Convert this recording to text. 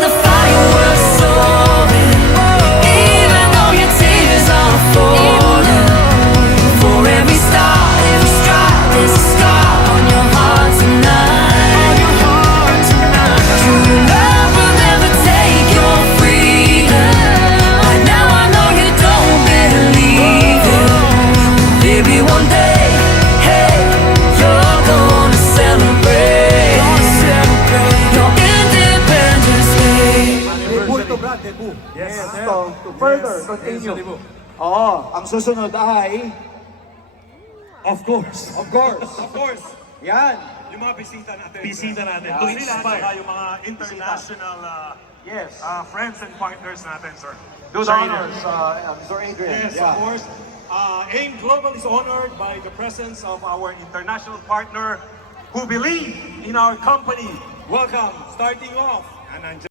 the fireworks soaring, even though your tears are falling. For every star, every stripe, there's a scar on your heart tonight. True love will never take your freedom. Right now I know you don't believe it. Maybe one day, hey, you're gonna celebrate your Independence Day. Debut to Brad, debut. Yes. To further continue. Ang susunod ay, Of course. of course, Of course. yan. Yung mga bisita natin. Bisita natin. To Bisita. inspire yung mga international Yes. friends and partners natin, sir. Do the Sir honors, Adrian. Mr. Adrian. Yes, of course. AIM Global is honored by the presence of our international partner who believe in our company. Welcome, starting off. And